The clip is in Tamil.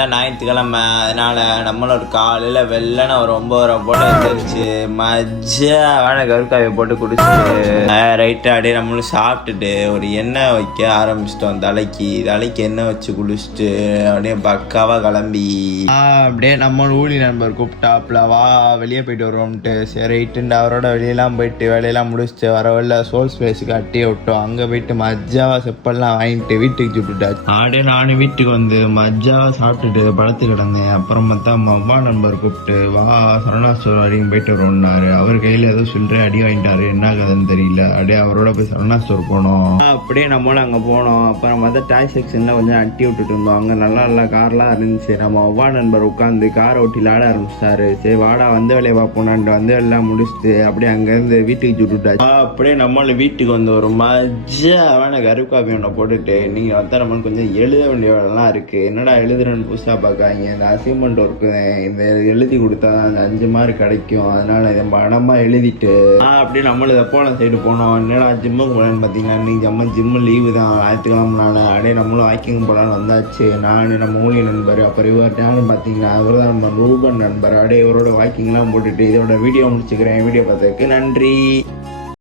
தான் ஞாயிற்றுக்கிழமை, அதனால நம்மளோட காலையில் வெள்ளனை ஒரு 9:30 போட்டு வந்துருச்சு. மஜ்ஜாவான கருக்காயை போட்டு குடிச்சிட்டு ரைட்டு அப்படியே நம்மளும் சாப்பிட்டுட்டு ஒரு எண்ணெய் வைக்க ஆரம்பிச்சிட்டோம். தலைக்கு எண்ணெய் வச்சு குளிச்சுட்டு அப்படியே பக்காவாக கிளம்பி அப்படியே நம்ம ஊழி நண்பர் கூப்பிட்டாப்புல வா வெளியே போயிட்டு வருவோம்ட்டு. சரி ரைட்டுண்டு அவரோட வெளியெல்லாம் போயிட்டு வேலையெல்லாம் முடிச்சுட்டு வரவில்ல சோல் ஸ்பேஸுக்கு அட்டியை விட்டோம். அங்கே போயிட்டு மஜ்ஜாவா செப்பல்லாம் வாங்கிட்டு வீட்டுக்கு சுட்டுட்டாச்சு. அப்படியே நானும் வீட்டுக்கு வந்து மஜ்ஜாவா சாப்பிட்டுட்டு படுத்து கிடந்தேன். அப்புறம் பார்த்தா அம்மா நண்பர் கூப்பிட்டு வா சரணா ஸ்டோர் வரைக்கும் போயிட்டு வருவோம்னாரு. அவர் கையில் ஏதோ சொல்லிட்டு அடி வாங்கிட்டாரு, என்ன கதைன்னு தெரியல. அப்படியே அவரோட போய் சரணா ஸ்டோர் போனோம். அப்படியே நம்மளும் அங்கே போனோம். அப்புறம் பார்த்தா டாய் செக்ஷனில் கொஞ்சம் அட்டி விட்டுட்டு இருந்தோம். அங்கே நல்லா கார்லாம் இருந்துச்சு. நம்ம அவ்வா நண்பர் உட்காந்து காரை ஓட்டி விளாட ஆரம்பிச்சிட்டாரு. சரி வாடா வந்து வேலையை பார்ப்போனான்ட்டு வந்து எல்லாம் முடிச்சுட்டு அப்படியே அங்கேருந்து வீட்டுக்கு சுட்டுட்டாச்சு. அப்படியே நம்மளும் வீட்டுக்கு வந்து ஒரு மஜ்ஜாவான கருப்பு காப்பி ஒன்று போட்டுட்டு நீங்கள் வந்து நம்மளுக்கு கொஞ்சம் எழுத வேண்டிய வேலைலாம் இருக்குது. என்னடா எழுதுறேன்னு புதுசாக பார்க்காங்க. இந்த அசைன்மெண்ட் ஒர்க்கு இந்த எழுதி கொடுத்தா தான் அந்த 5 மார்க் கிடைக்கும். அதனால் இதை பணமாக எழுதிட்டு அப்படியே நம்மளும் இதை போன சைடு போனோம். என்னடா ஜிம்முக்கு போகலான்னு பார்த்தீங்கன்னா இன்றைக்கி ஜிம்மு லீவு தான், ஞாயிற்றுக்கிழமை. அப்படியே நம்மளும் வாக்கிங் போகலான்னு வந்தாச்சு. நான் நம்ம ஊழி நண்பர் அப்புறம் இவர் யாரும் பார்த்தீங்கன்னா அவர் தான் நம்ம ரூபன் நண்பர். அப்படியே இவரோட வாக்கிங்லாம் போட்டுட்டு இதோட வீடியோ முடிச்சுக்கிறேன். வீடியோ பார்த்ததுக்கு நன்றி.